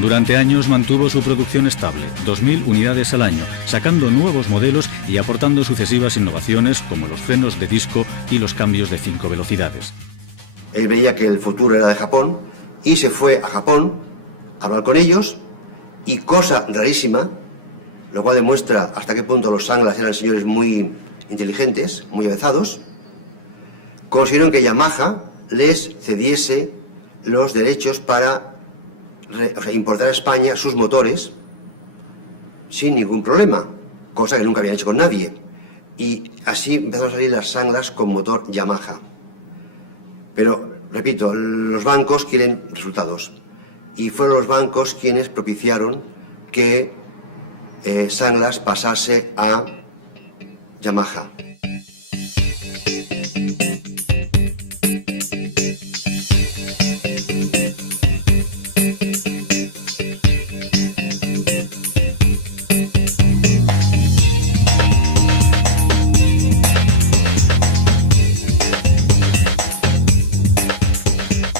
Durante años mantuvo su producción estable, 2.000 unidades al año, sacando nuevos modelos y aportando sucesivas innovaciones como los frenos de disco y los cambios de 5 velocidades. Él veía que el futuro era de Japón y se fue a Japón a hablar con ellos y, cosa rarísima, lo cual demuestra hasta qué punto los Sanglas eran señores muy inteligentes, muy avanzados, consiguieron que Yamaha les cediese los derechos para importar a España sus motores sin ningún problema, cosa que nunca habían hecho con nadie. Y así empezaron a salir las Sanglas con motor Yamaha. Pero, repito, los bancos quieren resultados. Y fueron los bancos quienes propiciaron que Sanglas pasase a Yamaha.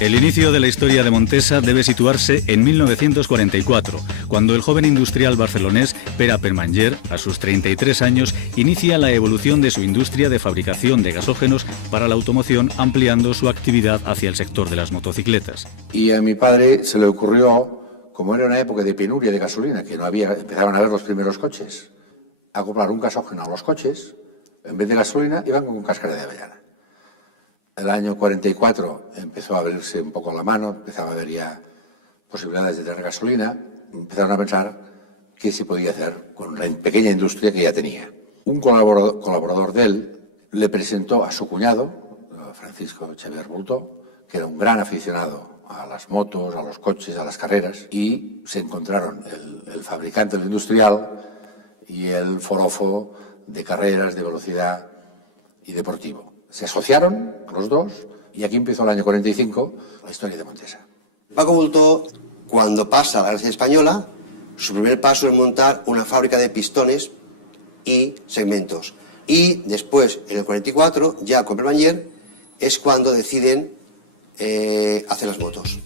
El inicio de la historia de Montesa debe situarse en 1944, cuando el joven industrial barcelonés Pere Permanyer, a sus 33 años, inicia la evolución de su industria de fabricación de gasógenos para la automoción, ampliando su actividad hacia el sector de las motocicletas. Y a mi padre se le ocurrió, como era una época de penuria de gasolina, que no había, empezaban a ver los primeros coches, a comprar un gasógeno a los coches, en vez de gasolina, iban con cáscara de avellana. El año 44 empezó a abrirse un poco la mano, empezaba a haber ya posibilidades de tener gasolina, empezaron a pensar qué se podía hacer con la pequeña industria que ya tenía. Un colaborador de él le presentó a su cuñado, Francisco Xavier Bultó, que era un gran aficionado a las motos, a los coches, a las carreras, y se encontraron el fabricante, el industrial, y el forofo de carreras, de velocidad y deportivo. Se asociaron los dos y aquí empezó el año 45 la historia de Montesa. Paco Bultó, cuando pasa a la Guerra Española, su primer paso es montar una fábrica de pistones y segmentos. Y después, en el 44, ya con Permanyer, es cuando deciden hacer las motos.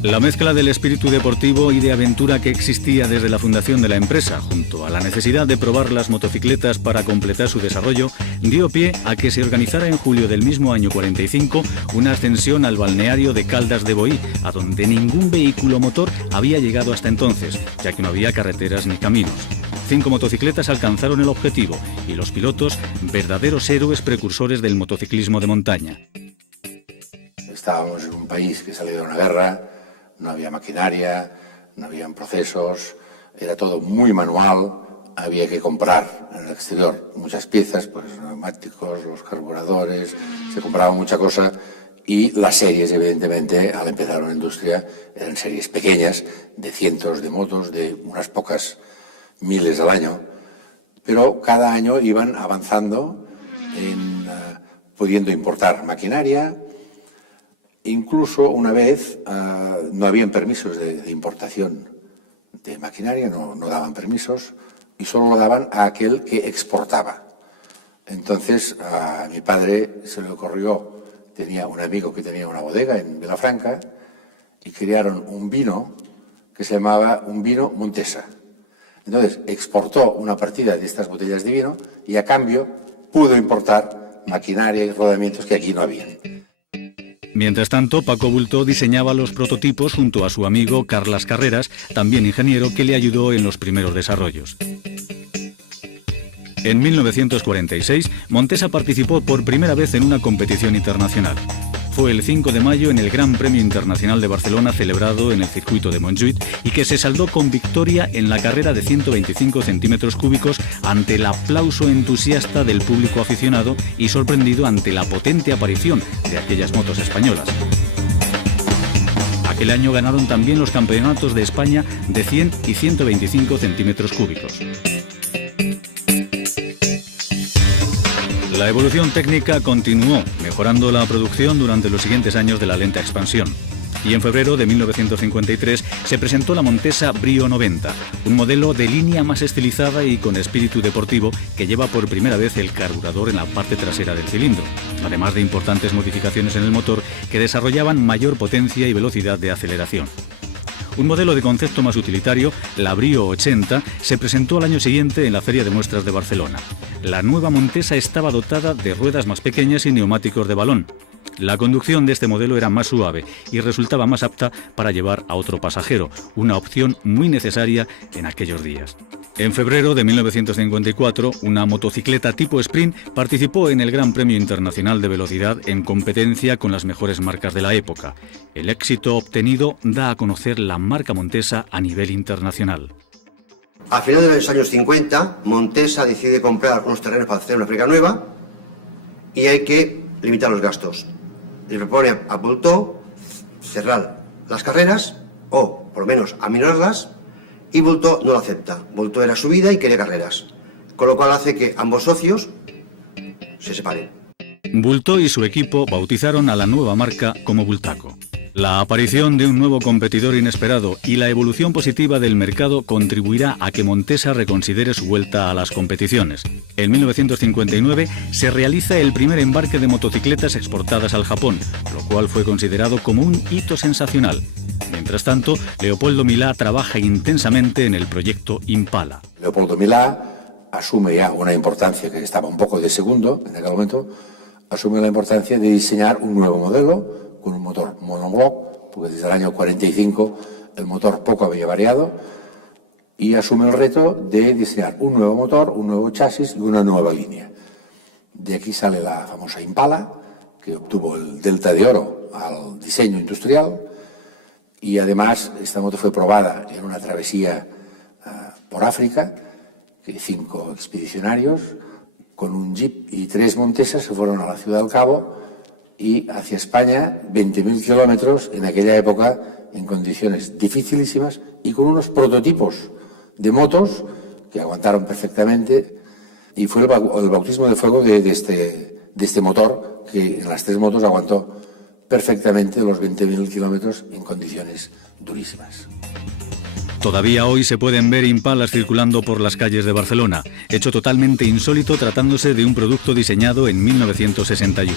La mezcla del espíritu deportivo y de aventura que existía desde la fundación de la empresa, junto a la necesidad de probar las motocicletas para completar su desarrollo, dio pie a que se organizara en julio del mismo año 45 una ascensión al balneario de Caldas de Boí, a donde ningún vehículo motor había llegado hasta entonces, ya que no había carreteras ni caminos. 5 motocicletas alcanzaron el objetivo y los pilotos, verdaderos héroes precursores del motociclismo de montaña. Estábamos en un país que salía de una guerra. No había maquinaria, no habían procesos, era todo muy manual, había que comprar en el exterior muchas piezas, pues neumáticos, los carburadores, se compraba mucha cosa y las series, evidentemente, al empezar una industria, eran series pequeñas, de cientos de motos, de unas pocas miles al año, pero cada año iban avanzando pudiendo importar maquinaria. Incluso una vez no habían permisos de importación de maquinaria, no daban permisos y solo lo daban a aquel que exportaba. Entonces a mi padre se le ocurrió, tenía un amigo que tenía una bodega en Vilafranca y crearon un vino que se llamaba un vino Montesa. Entonces exportó una partida de estas botellas de vino y a cambio pudo importar maquinaria y rodamientos que aquí no habían. Mientras tanto, Paco Bultó diseñaba los prototipos junto a su amigo Carlas Carreras, también ingeniero, que le ayudó en los primeros desarrollos. En 1946, Montesa participó por primera vez en una competición internacional. Fue el 5 de mayo en el Gran Premio Internacional de Barcelona, celebrado en el circuito de Montjuïc, y que se saldó con victoria en la carrera de 125 centímetros cúbicos ante el aplauso entusiasta del público aficionado y sorprendido ante la potente aparición de aquellas motos españolas. Aquel año ganaron también los campeonatos de España de 100 y 125 centímetros cúbicos. La evolución técnica continuó, mejorando la producción durante los siguientes años de la lenta expansión. Y en febrero de 1953 se presentó la Montesa Brio 90, un modelo de línea más estilizada y con espíritu deportivo que lleva por primera vez el carburador en la parte trasera del cilindro, además de importantes modificaciones en el motor que desarrollaban mayor potencia y velocidad de aceleración. Un modelo de concepto más utilitario, la Brio 80, se presentó al año siguiente en la Feria de Muestras de Barcelona. La nueva Montesa estaba dotada de ruedas más pequeñas y neumáticos de balón. La conducción de este modelo era más suave y resultaba más apta para llevar a otro pasajero, una opción muy necesaria en aquellos días. En febrero de 1954, una motocicleta tipo sprint participó en el Gran Premio Internacional de Velocidad en competencia con las mejores marcas de la época. El éxito obtenido da a conocer la marca Montesa a nivel internacional. A finales de los años 50, Montesa decide comprar unos terrenos para hacer una fábrica nueva y hay que limitar los gastos. Le propone a Bultó cerrar las carreras o, por lo menos, aminorarlas, y Bultó no lo acepta. Bultó era su vida y quería carreras, con lo cual hace que ambos socios se separen. Bultó y su equipo bautizaron a la nueva marca como Bultaco. La aparición de un nuevo competidor inesperado y la evolución positiva del mercado contribuirá a que Montesa reconsidere su vuelta a las competiciones. En 1959 se realiza el primer embarque de motocicletas exportadas al Japón, lo cual fue considerado como un hito sensacional. Mientras tanto, Leopoldo Milá trabaja intensamente en el proyecto Impala. Leopoldo Milá asume ya una importancia que estaba un poco de segundo en aquel momento, asume la importancia de diseñar un nuevo modelo con un motor monobloc, porque desde el año 45 el motor poco había variado, y asume el reto de diseñar un nuevo motor, un nuevo chasis y una nueva línea. De aquí sale la famosa Impala, que obtuvo el Delta de Oro al diseño industrial, y además esta moto fue probada en una travesía por África, que 5 expedicionarios con un jeep y 3 Montesas se fueron a la Ciudad del Cabo y hacia España 20.000 kilómetros en aquella época en condiciones dificilísimas y con unos prototipos de motos que aguantaron perfectamente, y fue el bautismo de fuego de este motor que en las 3 motos aguantó perfectamente los 20.000 kilómetros en condiciones durísimas. Todavía hoy se pueden ver Impalas circulando por las calles de Barcelona, hecho totalmente insólito tratándose de un producto diseñado en 1961.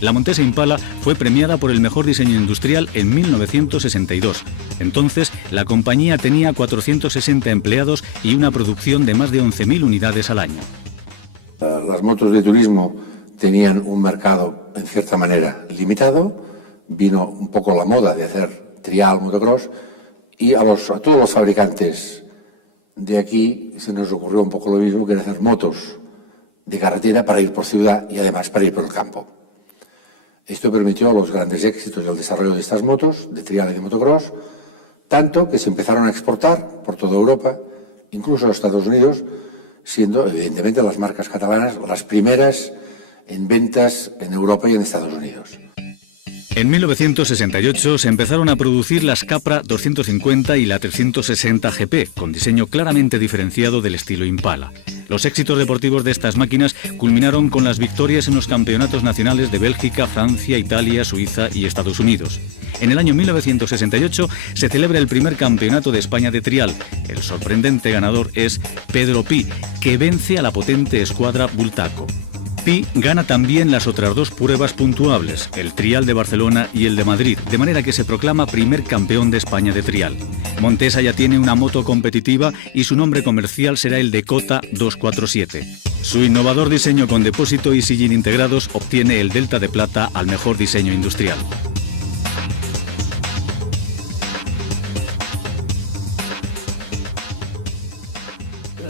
La Montesa Impala fue premiada por el mejor diseño industrial en 1962. Entonces, la compañía tenía 460 empleados y una producción de más de 11.000 unidades al año. Las motos de turismo tenían un mercado, en cierta manera, limitado. Vino un poco la moda de hacer trial, motocross, y a todos los fabricantes de aquí se nos ocurrió un poco lo mismo, que era hacer motos de carretera para ir por ciudad y además para ir por el campo. Esto permitió los grandes éxitos y el desarrollo de estas motos, de trial y de motocross, tanto que se empezaron a exportar por toda Europa, incluso a Estados Unidos, siendo evidentemente las marcas catalanas las primeras en ventas en Europa y en Estados Unidos. En 1968 se empezaron a producir las Capra 250 y la 360 GP, con diseño claramente diferenciado del estilo Impala. Los éxitos deportivos de estas máquinas culminaron con las victorias en los campeonatos nacionales de Bélgica, Francia, Italia, Suiza y Estados Unidos. En el año 1968 se celebra el primer campeonato de España de trial. El sorprendente ganador es Pedro Pi, que vence a la potente escuadra Bultaco. Pi gana también las otras 2 pruebas puntuables, el trial de Barcelona y el de Madrid, de manera que se proclama primer campeón de España de trial. Montesa ya tiene una moto competitiva y su nombre comercial será el Dakota 247. Su innovador diseño con depósito y sillín integrados obtiene el Delta de Plata al mejor diseño industrial.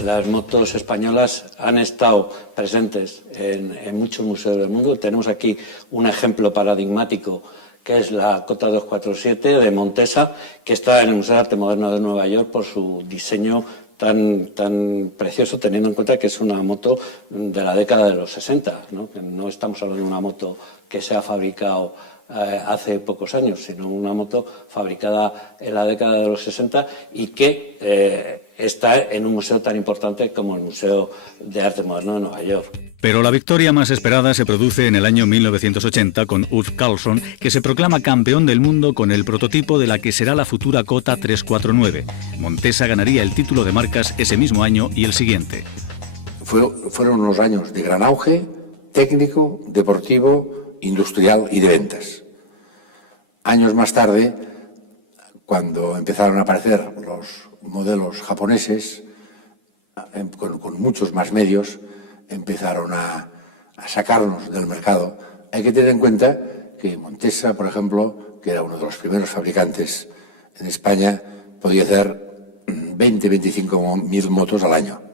Las motos españolas han estado presentes en muchos museos del mundo. Tenemos aquí un ejemplo paradigmático, que es la Dakota 247 de Montesa, que está en el Museo de Arte Moderno de Nueva York por su diseño tan precioso, teniendo en cuenta que es una moto de la década de los 60, ¿no? Que no estamos hablando de una moto que se ha fabricado hace pocos años, sino una moto fabricada en la década de los 60 y que está en un museo tan importante como el Museo de Arte Moderno de Nueva York. Pero la victoria más esperada se produce en el año 1980 con Ulf Karlsson, que se proclama campeón del mundo con el prototipo de la que será la futura Kota 349. Montesa ganaría el título de marcas ese mismo año y el siguiente. Fueron unos años de gran auge técnico, deportivo, industrial y de ventas. Años más tarde, cuando empezaron a aparecer los modelos japoneses, con muchos más medios, empezaron a sacarnos del mercado. Hay que tener en cuenta que Montesa, por ejemplo, que era uno de los primeros fabricantes en España, podía hacer 20-25 mil motos al año.